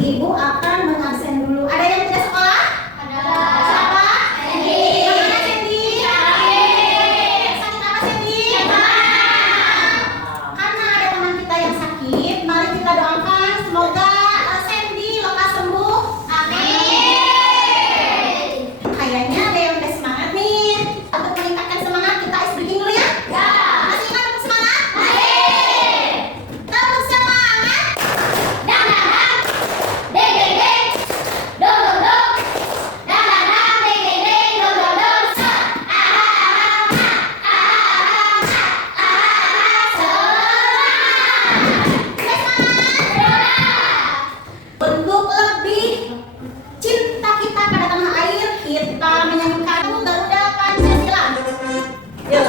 Ibu akan mengabsen dulu. Ada yang tidak sekolah? Ada. Siapa? Sandy. Bagaimana Sandy? Sakit apa Sandy? Karena ada teman kita yang sakit, mari kita doakan semoga Sandy lekas sembuh. Amin. Kayaknya ada yang udah semangat nih. Untuk meningkatkan semangat kita ice breaking dulu ya. Ya. Masih ingat untuk semangat? Masih. Tepuk semangat. Dang dang dang. Deng deng deng. Dong dong dong. Dang dang dang. Deng deng deng. Dong dong dong. Untuk lebih cinta kita pada tanah air, kita menyanyikan Garuda Pancasila. Yuk.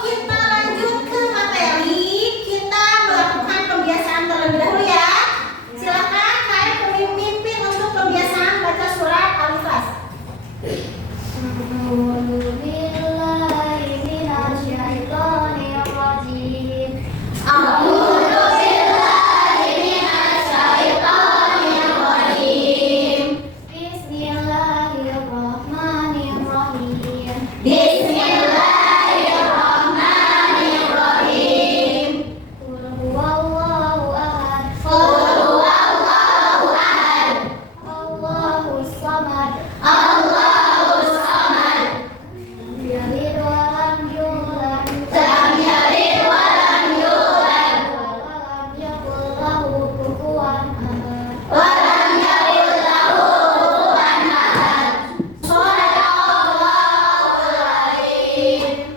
Kita lanjut ke materi, kita melakukan pembiasaan terlebih dahulu ya. Silakan kalian pemimpin untuk pembiasaan baca surat Al-Ikhlas. Bismillahirrahmanirrahim. Qul huwallahu ahad. Allahus samad. Lam yalid wa lam yulad. Wa lam yakul lahu kufuwan ahad.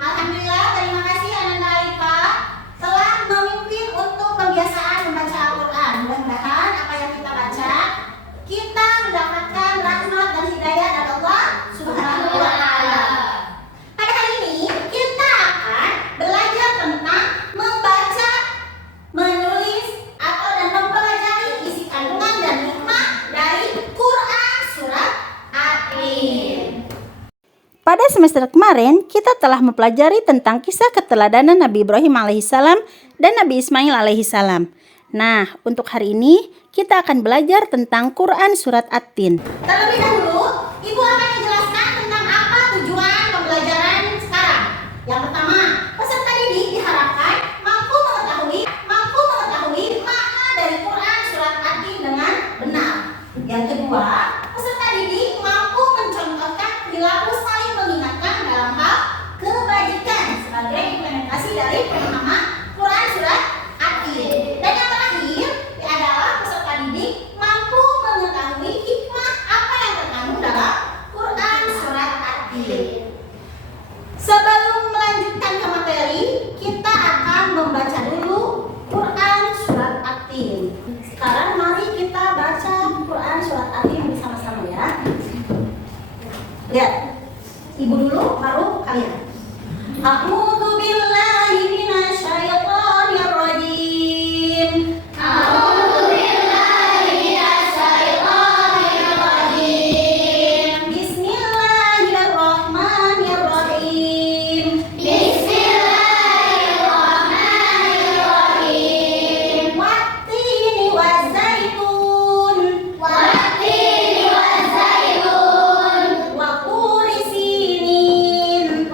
Alhamdulillah, terima kasih Ananda Alika telah memimpin untuk pembiasaan membaca Al-Quran. Mudah-mudahan apa yang kita baca, kita mendapatkan rahmat dan hidayah dari Allah Subhanahu wa Ta'ala. Pada hari ini kita akan belajar tentang membaca, menulis atau dan mempelajari isi kandungan dan hikmah dari Quran surat At-Tin. Pada semester kemarin, kita telah mempelajari tentang kisah keteladanan Nabi Ibrahim alaihissalam dan Nabi Ismail alaihissalam. Nah, untuk hari ini, kita akan belajar tentang Quran Surat At-Tin. Terlebih dahulu, Ibu akan menjelaskan tentang apa tujuan pembelajaran sekarang. Yang pertama, peserta didik diharapkan mampu mengetahui makna dari Quran Surat At-Tin dengan benar. Yang kedua, peserta didik mampu mencontohkan perilaku saling mengingatkan dalam hal kebajikan sebagai implementasi dari pemahaman Quran Surat At-Tin. Dan yang terakhir adalah peserta didik mampu mengetahui hikmah apa yang terkandung dalam Quran Surat At-Tin. Sebelum melanjutkan ke materi, kita akan membaca dulu Quran Surat At-Tin. Sekarang mari kita baca Quran Surat At-Tin bersama-sama ya. Lihat, Ibu dulu, baru kalian. A'udzu billahi minasyaitonir rajim. Bismillahirrahmanirrahim. Wattini wazzaitun. Wa turi sinin.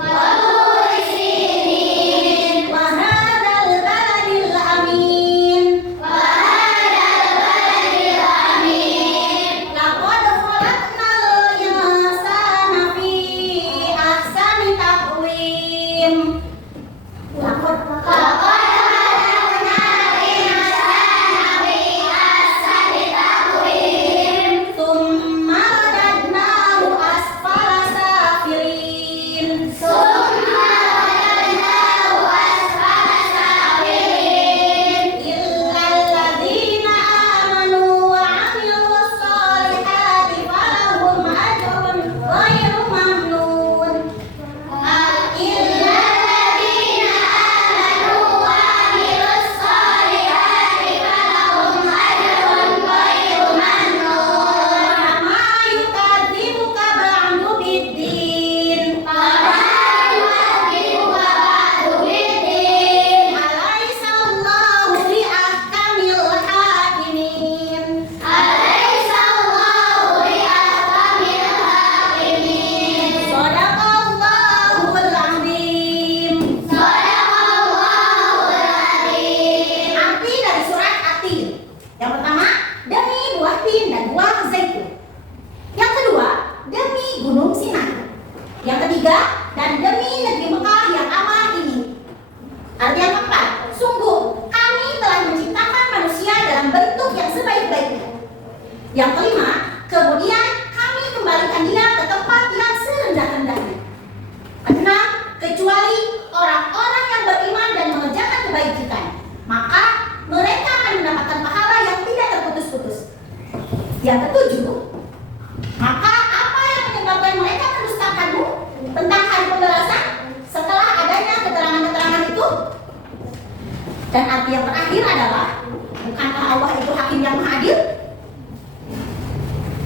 Dan arti yang terakhir adalah, bukankah Allah itu hakim yang maha adil?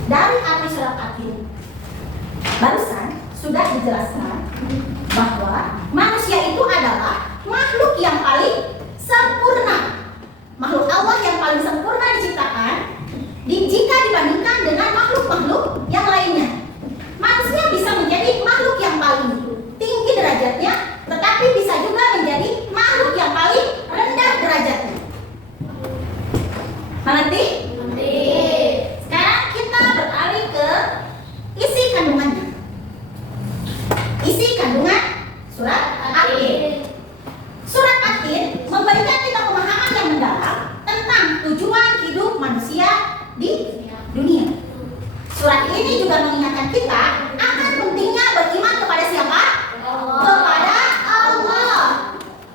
Dari arti surat Atin barusan sudah dijelaskan bahwa manusia itu adalah makhluk yang paling sempurna. Makhluk Allah yang paling sempurna diciptakan jika dibandingkan dengan makhluk-makhluk yang lainnya. Manusia bisa menjadi makhluk yang paling tinggi derajatnya, tetapi bisa juga menjadi makhluk yang paling rendah derajatnya. Mengerti? Sekarang kita beralih ke isi kandungannya. Isi kandungan surat Atin. Surat Atin memberikan kita pemahaman yang mendalam tentang tujuan hidup manusia di dunia. Surat ini juga mengingatkan kita akan pentingnya beriman kepada siapa? Kepada Allah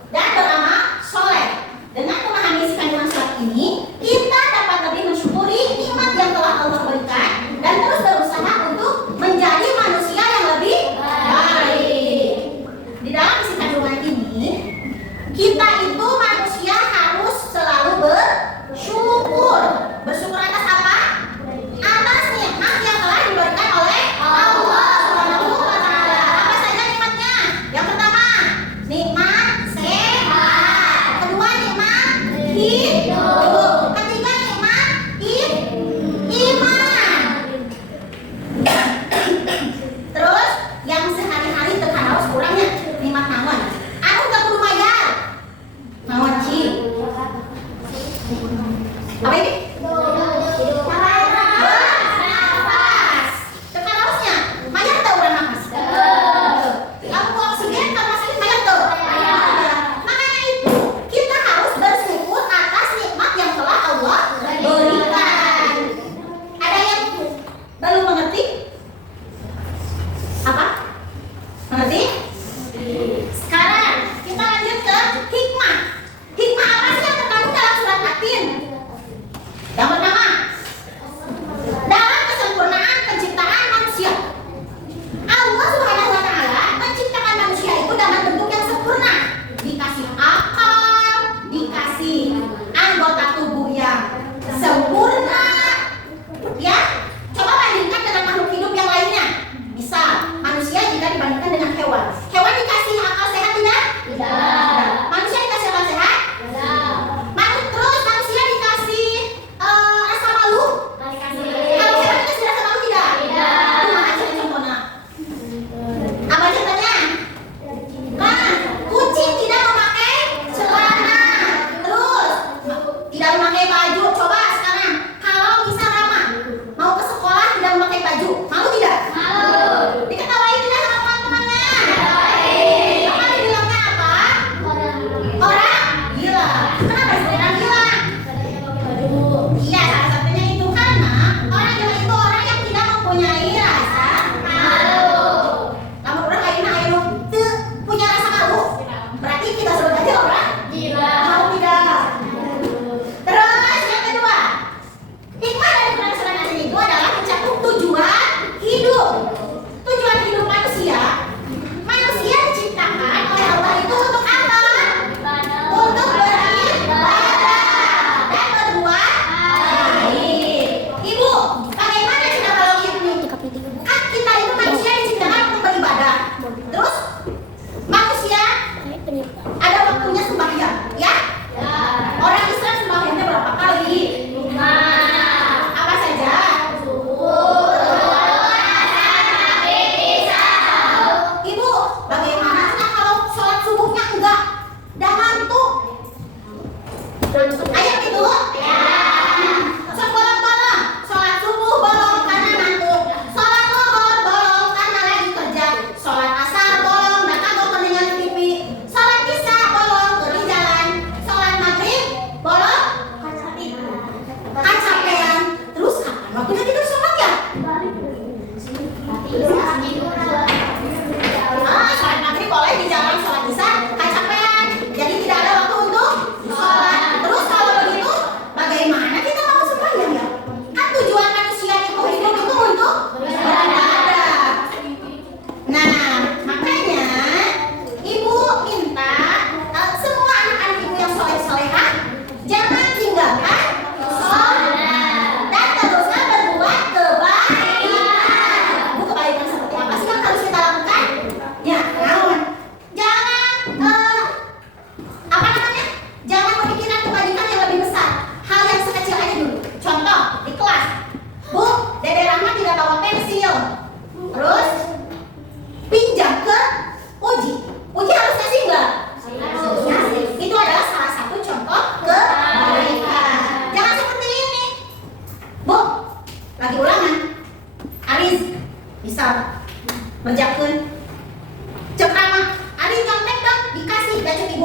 dan beramal soleh. Dengan memahami isi kandungan surat ini, kita dapat lebih mensyukuri nikmat yang telah Allah berikan dan terus berusaha untuk menjadi manusia yang lebih baik. Di dalam isi kandungan ini, kita itu manusia harus selalu bersyukur. Bersyukur atas apa? Atas nikmat yang telah diberikan oleh Allah Subhanahu wa Ta'ala. Apa saja nikmatnya? Yang pertama, nikmat sehat. Kedua, nikmat hidup. Ketiga, nikmat iman. Terus yang sehari-hari terkadang kurangnya nikmat naon? Anu gak perlu bayar. Naon Ci? Apa ini? Nafas. Terkadangnya bayar tau orang nafas. Lampu oksigen kalau masih bayar tau. Makanya itu kita harus bersyukur atas nikmat yang telah Allah berikan. Ada yang belum mengerti? Apa? Mengerti? Sekarang kita lanjut ke hikmah. Hikmah apa sih yang terkandung dalam surat Atin? Yang pertama, dalam kesempurnaan penciptaan manusia. Allah Subhanahu wa Ta'ala menciptakan manusia itu dalam bentuk yang sempurna. Dikasih akal, dikasih anggota tubuh yang sempurna. Ya, coba bandingkan dengan makhluk hidup yang lainnya. Misal, manusia jika dibandingkan dengan hewan. Hewan dikasih akal sehat tidak? Tidak. Manusia dikasih akal sehat? Tidak. Terus manusia dikasih rasa malu? Kalau hewan dikasih rasa malu tidak? Tidak. Mana contohnya? Apa contohnya? Nah, kucing tidak memakai celana. Terus tidak memakai baju. Coba sekarang, kalau misal Rama mau ke sekolah tidak memakai baju, malu tidak? Malu. Diketawain tidak sama teman-temannya? Maka dibilangnya apa? Orang gila. Kenapa sebenarnya gila? Iya, salah satunya itu karena orang gila itu orang yang tidak mempunyai rasa malu. Kamu pernah kayaknya ayo tuh punya rasa malu? Berarti kita sebut aja orang gila. Mau tidak? Terus yang kedua, hikmah dari penasaran ini itu adalah mencakup tujuan hidup. Tujuan hidup manusia. Manusia diciptakan oleh Allah itu untuk apa? Untuk beribadah dan berbuat baik. Ibu, bagaimana kita kalau ini? Kan kita itu manusia diciptakan untuk beribadah. Terus manusia ada waktunya sembahyang, ya? Orang Islam sembahyangnya berapa kali? Apa saja? Ibu, bagaimana kalau sholat subuhnya enggak? Dah ngantuk. Ayo itu? Sholat bolong-bolong. Sholat subuh bolong karena ngantuk. Sholat zuhur bolong karena lagi kerja. Sholat asar bolong, dah kagok keningan TV. Sholat isya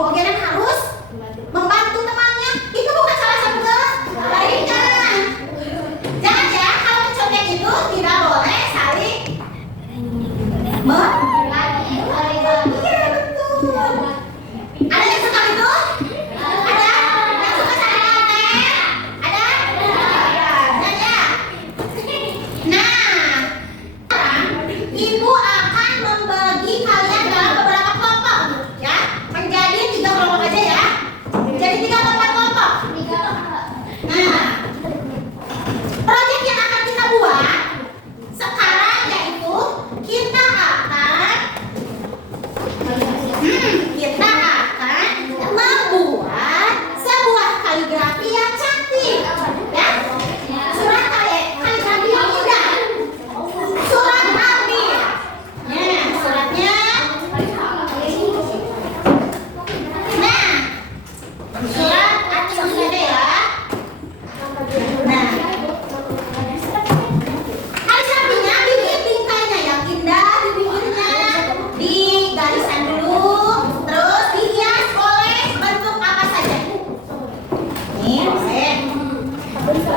Oke kan harus membantu temannya. Itu bukan salah satu kebaikan. Jangan ya, kalau mencontek itu tidak boleh saling iya betul. Ada yang suka itu? Ada? Yang suka saling kontek? Ada? Ada ya? Nah, sekarang ibu akan membagi kalian dalam beberapa kelompok, ya. Menjadi 3 kelompok aja ya. Jadi 3 atau 4 kelompok. Nah, proyek yang akan kita buat sekarang yaitu kita akan membuat sebuah kaligrafi yang cantik, ya. Surat kaligrafi yang mudah. Surat ambil. Nah, suratnya. Nah, surat acung saja ya. Nah, kaligrafinya bikin bingkainya yang indah di pinggirnya, di garisan dulu, terus dihias oleh bentuk apa saja. Nih, boleh. Bisa.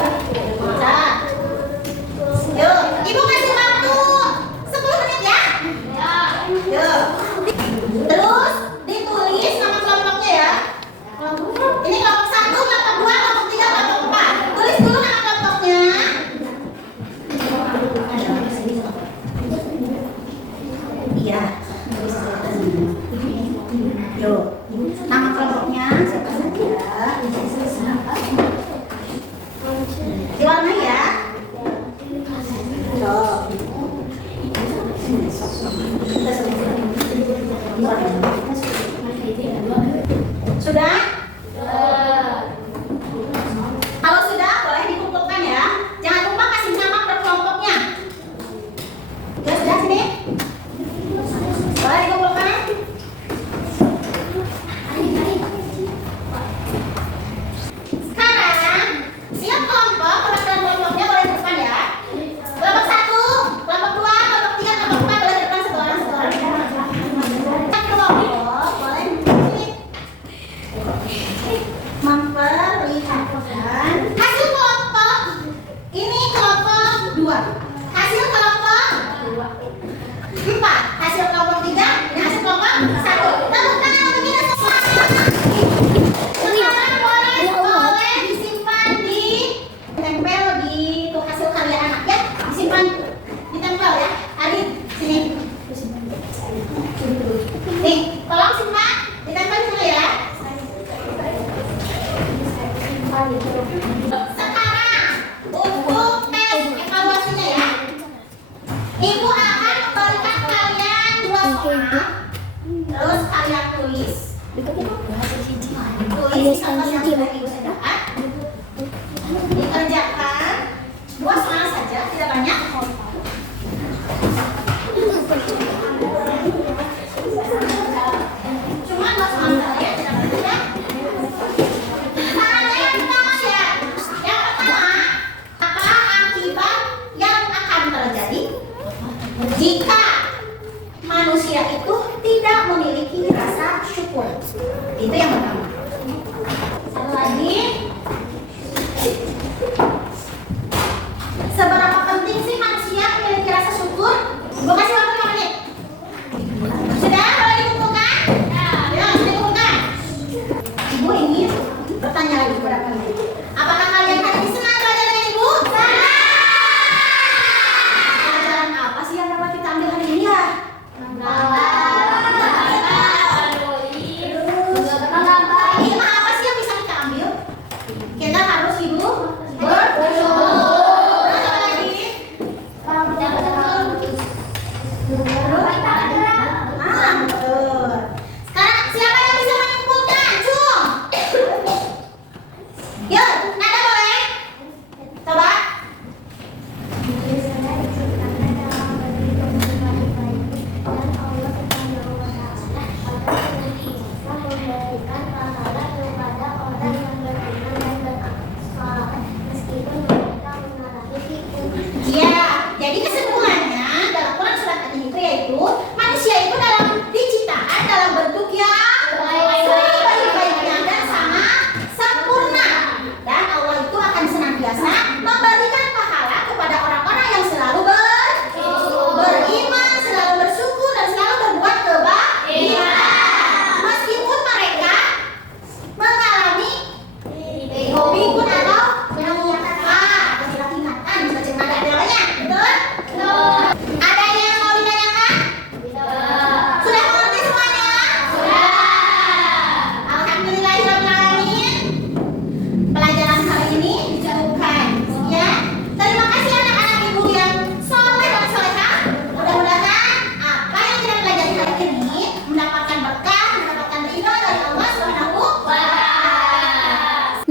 Yuk, ibu kasih waktu 10 menit ya. Yuk. Terus ditulis nama kelompoknya ya. Ini kelompok 1, kelompok 2, kelompok 3, kelompok 4. Tulis dulu nama kelompoknya. Iya. Yuk, nama kelompoknya siapa saja? Diwarnai ya. Tuh. Sudah? Kalau sudah, boleh dikumpulkan ya. Jangan lupa kasih nama per kelompoknya. Sudah sini? Boleh dikumpulkan? Sekarang, siap kelompok, perwakilan kelompoknya boleh di depan ya. Kelompok 1, kelompok 2, kelompok 3, kelompok 4 boleh di depan satu orang. Kelompok boleh di sini. Memperlihatkan hasil kelompok. Ini kelompok 2. Hasil kelompok 4. Hasil kelompok 3. Ini hasil kelompok 1. Tepuk tangan untuk kita semua. Sekarang boleh disimpan di tempel di tuh hasil karya anak ya. Disimpan di tempel ya. Adit sini. Nih, tolong simpan ditempel dulu ya. Sekarang untuk tes evaluasinya ya. Ibu akan memberikan kalian 2 soal. Terus kalian tulis. Tulis contoh yang sudah ibu sediakan. Dikerjakan 2 soal saja, tidak banyak. Cuma 2 soal saja, tidak banyak ya. Sarannya yang pertama ya. Yang pertama, apa akibat yang akan terjadi jika manusia itu tidak memiliki rasa syukur? Itu yang pertama. Satu lagi, seberapa penting sih manusia memiliki rasa syukur? Gue kasih waktu 5 menit. Sudah? Boleh dikumpulkan? Ya, sudah dikumpulkan. Ibu ingin bertanya lagi kepada kalian. Apakah kalian hari ini senang belajar dengan ibu? Senang. Pelajaran apa sih yang dapat kita ambil hari ini ya? Menambah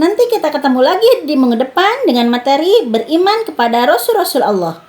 Nanti kita ketemu lagi di minggu depan dengan materi beriman kepada Rasul-Rasul Allah.